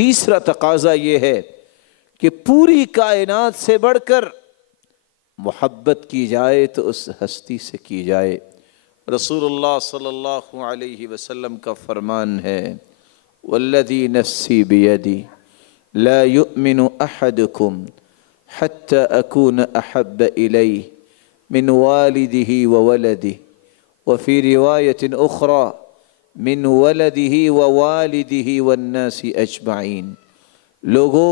تیسرا تقاضا یہ ہے کہ پوری کائنات سے بڑھ کر محبت کی جائے تو اس ہستی سے کی جائے۔ رسول اللہ صلی اللہ علیہ وسلم کا فرمان ہے، والذی نفسی بیدی لا یؤمن احدکم حتی اکون احب الیہ من والدہ وولدہ وفی روایت اخری من ولدہ ووالدہ والناس اجمعین۔ لوگو،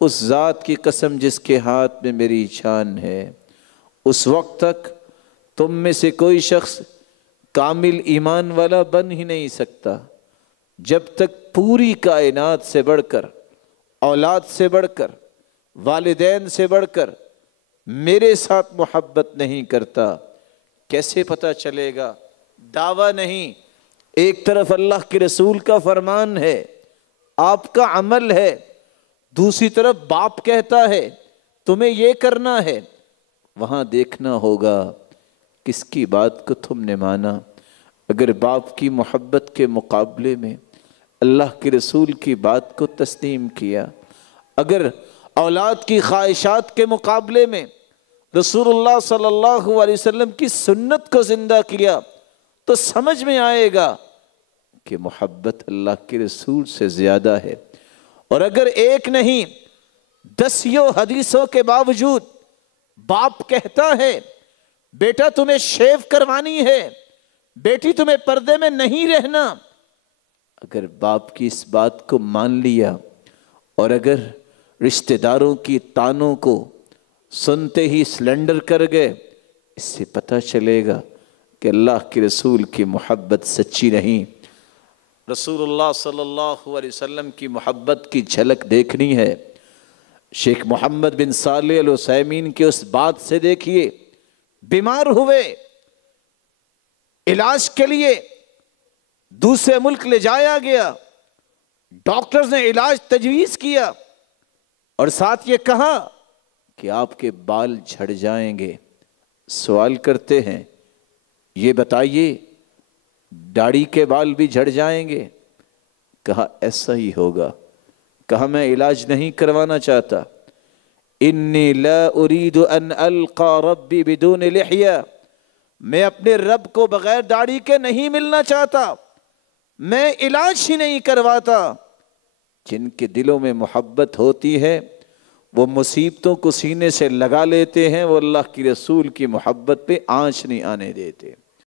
اس ذات کی قسم جس کے ہاتھ میں میری جان ہے، اس وقت تک تم میں سے کوئی شخص کامل ایمان والا بن ہی نہیں سکتا جب تک پوری کائنات سے بڑھ کر، اولاد سے بڑھ کر، والدین سے بڑھ کر میرے ساتھ محبت نہیں کرتا۔ کیسے پتہ چلے گا؟ دعویٰ نہیں، ایک طرف اللہ کے رسول کا فرمان ہے، آپ کا عمل ہے، دوسری طرف باپ کہتا ہے تمہیں یہ کرنا ہے۔ وہاں دیکھنا ہوگا کس کی بات کو تم نے مانا۔ اگر باپ کی محبت کے مقابلے میں اللہ کے رسول کی بات کو تسلیم کیا، اگر اولاد کی خواہشات کے مقابلے میں رسول اللہ صلی اللہ علیہ وسلم کی سنت کو زندہ کیا، تو سمجھ میں آئے گا کہ محبت اللہ کے رسول سے زیادہ ہے۔ اور اگر ایک نہیں 10 حدیثوں کے باوجود باپ کہتا ہے بیٹا تمہیں شیو کروانی ہے، بیٹی تمہیں پردے میں نہیں رہنا، اگر باپ کی اس بات کو مان لیا اور اگر رشتہ داروں کی تانوں کو سنتے ہی سلنڈر کر گئے، اس سے پتہ چلے گا کہ اللہ کے رسول کی محبت سچی نہیں۔ رسول اللہ صلی اللہ علیہ وسلم کی محبت کی جھلک دیکھنی ہے، شیخ محمد بن صالح العثیمین کے اس بات سے دیکھیے، بیمار ہوئے، علاج کے لیے دوسرے ملک لے جایا گیا، ڈاکٹرز نے علاج تجویز کیا اور ساتھ یہ کہا کہ آپ کے بال جھڑ جائیں گے۔ سوال کرتے ہیں یہ بتائیے داڑھی کے بال بھی جھڑ جائیں گے؟ کہا ایسا ہی ہوگا۔ کہا میں علاج نہیں کروانا چاہتا، انی لا اريد ان القى ربی بدون لحیہ، میں اپنے رب کو بغیر داڑھی کے نہیں ملنا چاہتا، میں علاج ہی نہیں کرواتا۔ جن کے دلوں میں محبت ہوتی ہے وہ مصیبتوں کو سینے سے لگا لیتے ہیں، وہ اللہ کی رسول کی محبت پہ آنچ نہیں آنے دیتے۔